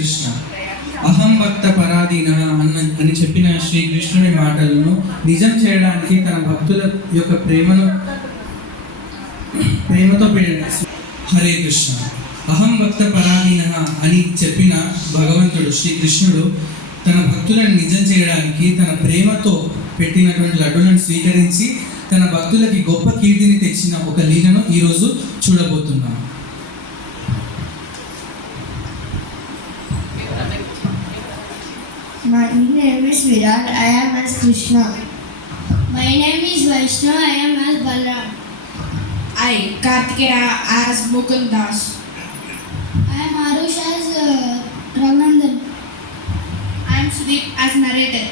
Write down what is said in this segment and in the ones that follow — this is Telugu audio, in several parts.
కృష్ణ. అహం భక్త పరాధీన అని చెప్పిన శ్రీకృష్ణుని మాటలను నిజం చేయడానికి తన భక్తుల యొక్క ప్రేమతో హరే కృష్ణ. అహం భక్త పరాధీన అని చెప్పిన భగవంతుడు శ్రీకృష్ణుడు తన భక్తులను నిజం చేయడానికి తన ప్రేమతో పెట్టినటువంటి లడ్డులను స్వీకరించి తన భక్తులకి గొప్ప కీర్తిని తెచ్చిన ఒక లీలను ఈరోజు చూడబోతున్నాం. My name is Virat. I am as Krishna. My name is Vaishnav. I am as Balram. I, Kartikeya, as Mukundas. I am Arush as Raghunandan. I am Sudeep as narrator.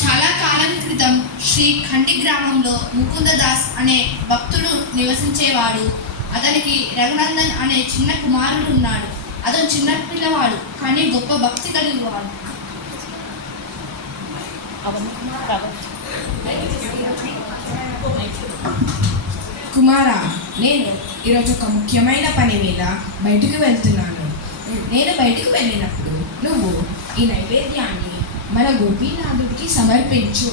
చాలా కాలం క్రితం శ్రీ ఖండి గ్రామంలో ముకుందదాస్ అనే భక్తుడు నివసించేవాడు. అతనికి రఘునందన్ అనే చిన్న కుమారుడు ఉన్నాడు. అతను చిన్న పిల్లవాడు కానీ గొప్ప భక్తి కలిగినవాడు. కుమారా, నేను ఈరోజు ఒక ముఖ్యమైన పని మీద బయటకు వెళ్తున్నాను. నేను బయటకు వెళ్ళినప్పుడు నువ్వు ఈ నైవేద్యాన్ని మన గోపీనాథుడికి సమర్పించు.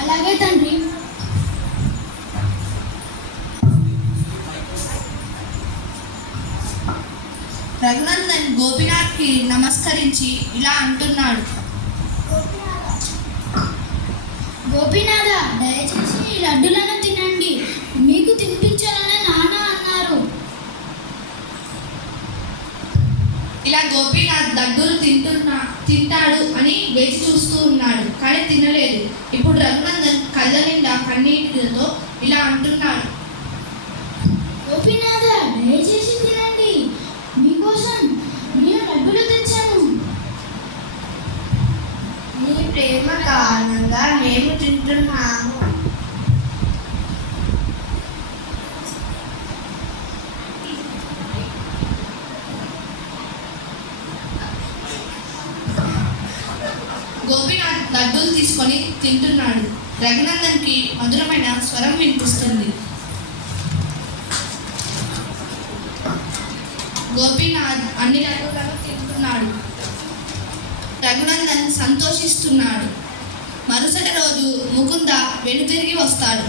అలాగే తండ్రి. రఘునందన్ గోపీనాథ్కి నమస్కరించి ఇలా అంటున్నాడు. గోపీనాథ, దయచేసి ఈ లడ్డులను తినండి. మీకు తినిపించాలని నాన్న అన్నారు. ఇలా గోపీనాథ్ లడ్డూలు తింటాడు అని వేచి చూస్తూ ఉన్నాడు కానీ తినలేదు. ఇప్పుడు రఘునందన్ కళ్ళ నిండా కన్నీటితో ఇలా అంటున్నాడు. గోపీనాథ, దయచేసి తినండి. మీకోసం నేను లడ్డులు తెచ్చాను. నీ ప్రేమ కారణంగా మేము తింటున్నాము. గోపీనాథ్ లడ్డూలు తీసుకొని తింటున్నాడు. రఘునందన్కి మధురమైన స్వరం వినిపిస్తుంది. గోపీనాథ్ అన్ని లడ్డూలను తింటున్నాడు. రఘునందన్ సంతోషిస్తున్నాడు. మరుసటి రోజు ముకుంద వెనుతిరిగి వస్తాడు.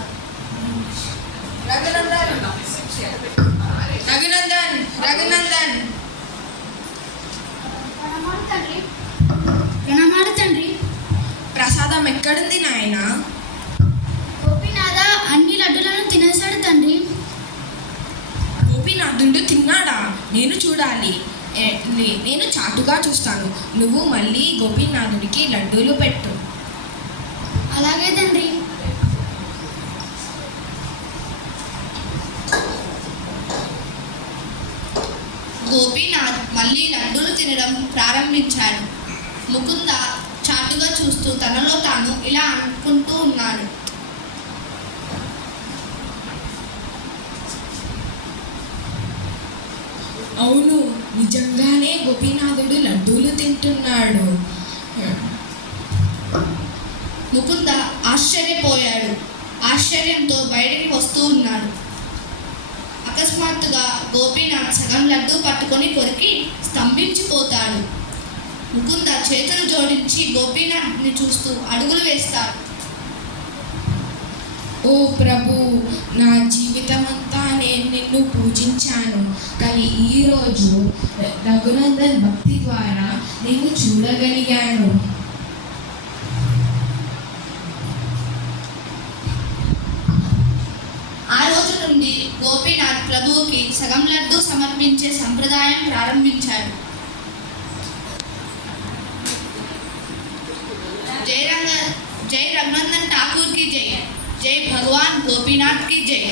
రఘునందన్, రఘునందన్, రఘునందన్. ప్రణామాలు తండ్రి. ప్రసాదం ఎక్కడుంది నాయన? గోపీనాథ అన్ని లడ్డులను తినేశాడు తండ్రి. గోపీనాథుడు తిన్నాడా? నేను చూడాలి. నేను చాటుగా చూస్తాను. నువ్వు మళ్ళీ గోపీనాథుడికి లడ్డూలు పెట్టు. అలాగే తండ్రి. గోపీనాథ్ మళ్ళీ లడ్డూలు తినడం ప్రారంభించాడు. ముకుంద చాటుగా చూస్తూ తనలో తాను ఇలా అనుకుంటూ ఉన్నాడు. అవును, నిజంగానే గోపీనాథుడు లడ్డూలు తింటున్నాడు. ముకుంద ఆశ్చర్యపోయాడు. ఆశ్చర్యంతో బయటికి వస్తూ ఉన్నాడు. అకస్మాత్తుగా గోపీనాథ్ సగం లడ్డూ పట్టుకొని కొరికి స్తంభించిపోతాడు. ముకుంద చేతులు జోడించి గోపీనాథ్ని చూస్తూ అడుగులు వేస్తాడు. ఓ ప్రభు, నా జీవితమంతా నేను నిన్ను పూజించాను, కానీ ఈరోజు రఘునందన్ భక్తి ద్వారా నేను చూడగలిగాను. ఆ రోజు నుండి గోపీనాథ్ ప్రభువుకి సగం లడ్డు సమర్పించే సంప్రదాయం ప్రారంభించాడు. జై రఘునందన్ ఠాకూర్ की जय. जय भगवान गोपीनाथ की जय.